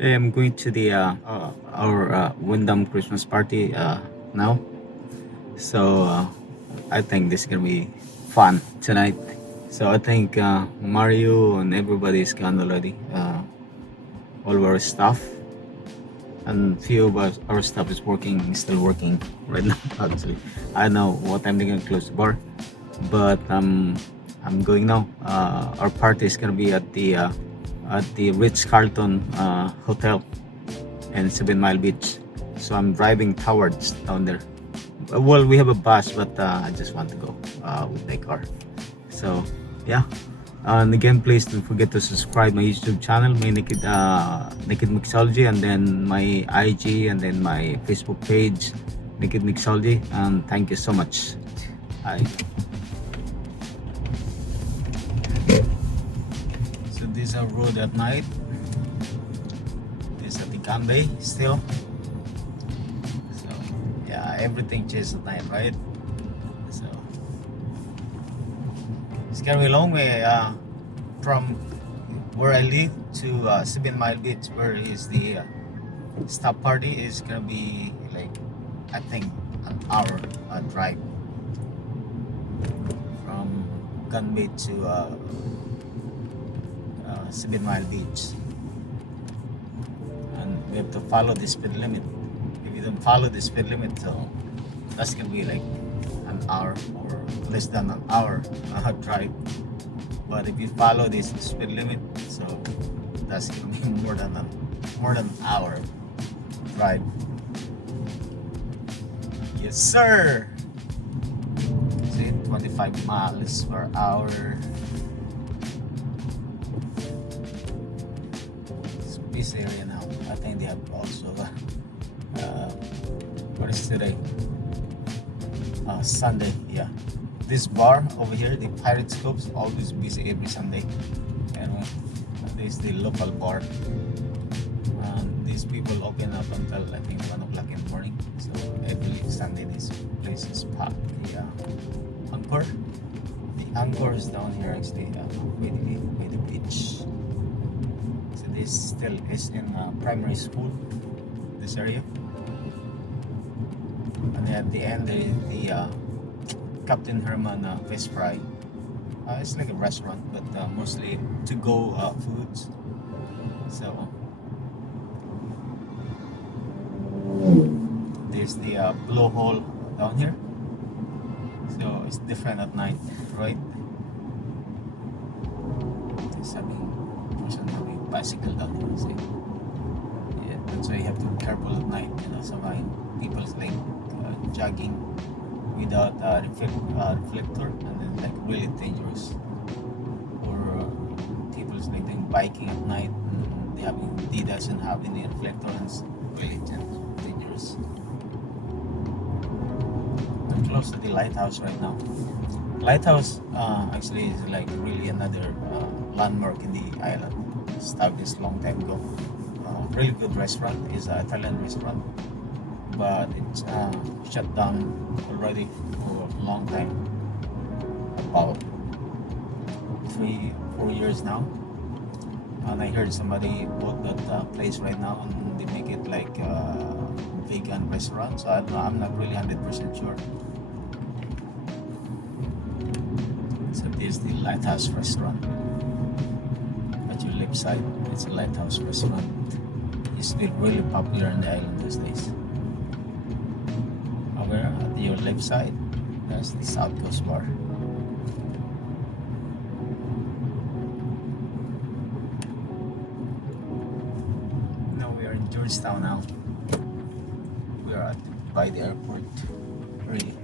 Hey, I'm going to the our Wyndham Christmas party now. So I think this is gonna be fun tonight. So I think Mario and everybody is gone already. All of our stuff and few of our stuff is still working right now. Actually, I don't know what time they're gonna close the bar, but I'm going now. Our party is gonna be at the Ritz Carlton Hotel in 7 Mile Beach. So I'm driving towards down there. Well, we have a bus, but I just want to go with my car. So yeah. And again, please don't forget to subscribe my YouTube channel, my Naked Mixology, and then my IG, and then my Facebook page, Naked Mixology. And thank you so much. Hi. So this is our road at night. This is at the Gambay still. So yeah, everything changes at night, right? So it's gonna be a long way from where I live to 7 Mile Beach, where is the stop party is gonna be like I think an hour drive from Gunbay to 7 Mile Beach, and we have to follow the speed limit. If you don't follow the speed limit, so that's gonna be like an hour or less than an hour drive. But if you follow this speed limit, so that's gonna be more than an hour drive. Yes, sir. See, 25 miles per hour. It's a busy area now. I think they have also what is today? Sunday. Yeah. This bar over here, the Pirate Scopes, always busy every Sunday. And this is the local bar. These people open up until I think 1 o'clock in the morning. So every Sunday this place is packed. The Anchor. The Anchor is down here actually by the beach. So this still is in primary school, this area. And then at the end there is the Captain Herman Fish Fry. It's like a restaurant, but mostly to-go foods. So there's the blowhole down here. So it's different at night, right? There's having person having bicycle down here. See? Yeah, that's why you have to be careful at night. You know, sometimes people's like jogging without reflector, and then like really dangerous. Or people's like doing biking at night, and they doesn't have any reflector, and it's really dangerous. I'm close to the lighthouse right now. Lighthouse actually is like really another landmark in the island. Established long time ago. Really good restaurant. Is an Italian restaurant, but it's shut down already for a long time, about 3-4 years now. And I heard somebody bought that place right now, and they make it like a vegan restaurant. So I'm not really 100% sure. So this is the Lighthouse Restaurant. At your left side, it's a Lighthouse Restaurant. It's been really popular in the island these days. Over at your left side, there's the South Coast Bar. Now we are in Georgetown now. We are by the airport. Really.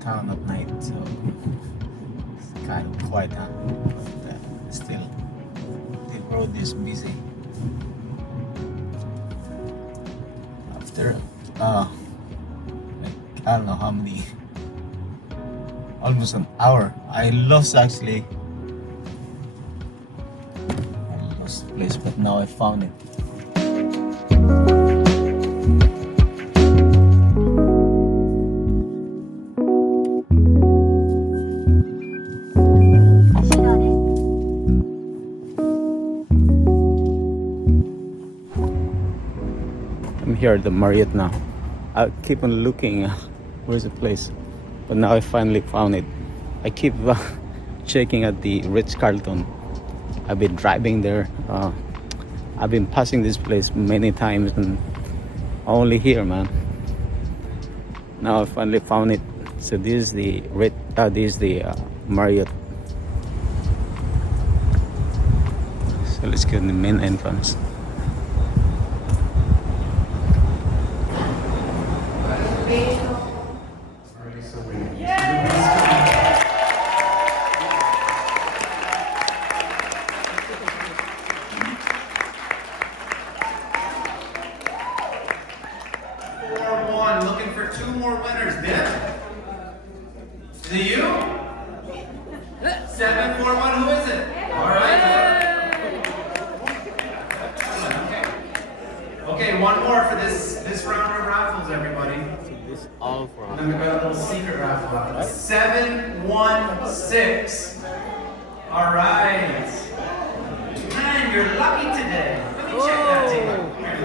Town at night, so it's kind of quiet, huh? But still, the road is busy. After like, I don't know how many, almost an hour. I lost the place, but now I found it. I'm here at the Marriott now. I keep on looking, where's the place? But now I finally found it. I keep checking at the Ritz-Carlton. I've been driving there. I've been passing this place many times and only here, man. Now I finally found it. So this is the Marriott. So let's go to the main entrance. Looking for two more winners, Dip. Is it you? 741, who is it? All right. Okay, one more for this round of raffles, everybody. This all for And then we've got a little secret raffle. 716. All right. Man, you're lucky today. Let me check that tape.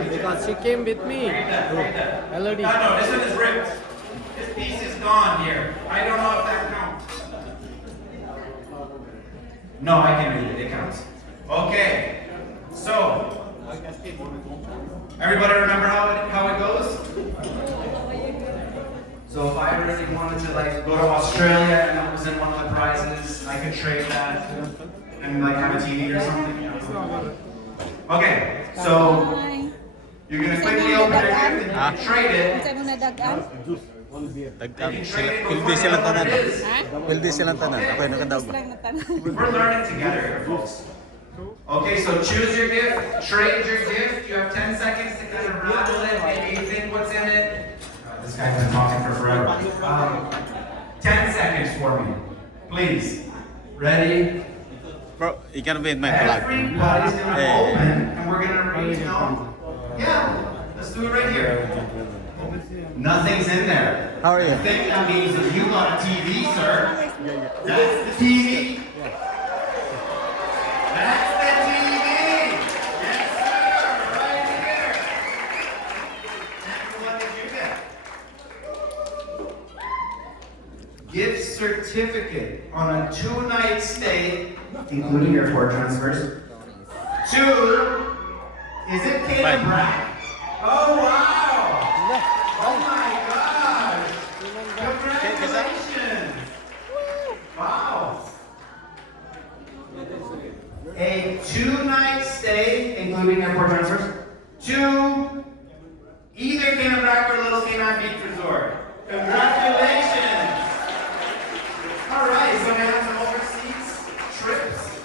Because she came with me. Read that. Melody. No, this one is ripped. This piece is gone here. I don't know if that counts. No, I can read it. It counts. Okay. So, everybody remember how it goes? So if I really wanted to like go to Australia and that was in one of the prizes, I could trade that and like have a TV or something. Okay. So. You're gonna quickly open your gift and trade it. Pildi silang tanan. Pildi silang tanan. Ako yung nakadaog. We're learning together here, folks. Okay, so choose your gift, trade your gift. You have 10 seconds to kind of rattle it. Maybe you think what's in it. This guy's been talking for forever. 10 seconds for me, please. Ready? Bro, you gotta be in my vlog. Everybody's gonna open, and we're gonna read. Yeah, let's do it right here. Nothing's in there. How are you? I think that means that you got a TV, sir. That's the TV. That's the TV. Yes, sir. Right here. And what did you get? Gift certificate on a 2-night stay, including airport transfers. Is it Caleb Brack? Oh, wow! Oh, my gosh! Congratulations! Wow! A 2-night stay, including airport transfers, to either Caleb Brack or Little Cayman Beach Resort. Congratulations! All right, so we have some overseas trips.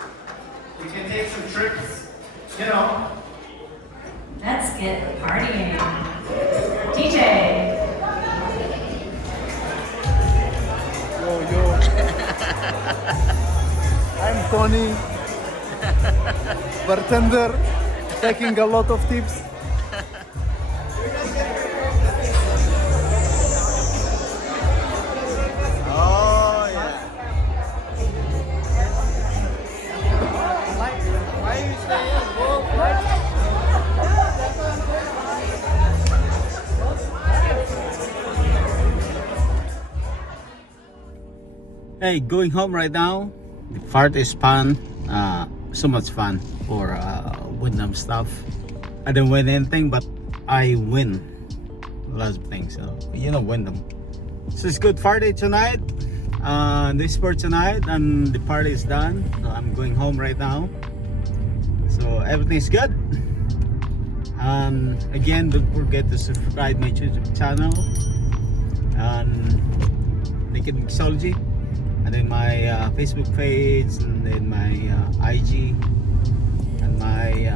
We can take some trips, you know. Let's get partying. DJ. Yo. I'm Tony. Bartender. Taking a lot of tips. Oh, yeah. Why you staying? Hey, going home right now. The part is fun. So much fun for Wyndham stuff. I didn't win anything, but I win lots of things. So you know Wyndham. So it's good party tonight. This for tonight, and the party is done. So I'm going home right now. So everything's good. And again, don't forget to subscribe my YouTube channel and Mixology. And then my Facebook page, and then my IG, and my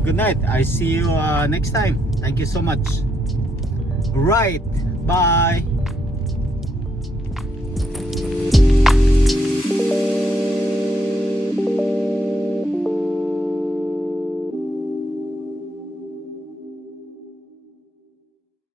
have a good night. I see you next time. Thank you so much. Right, bye.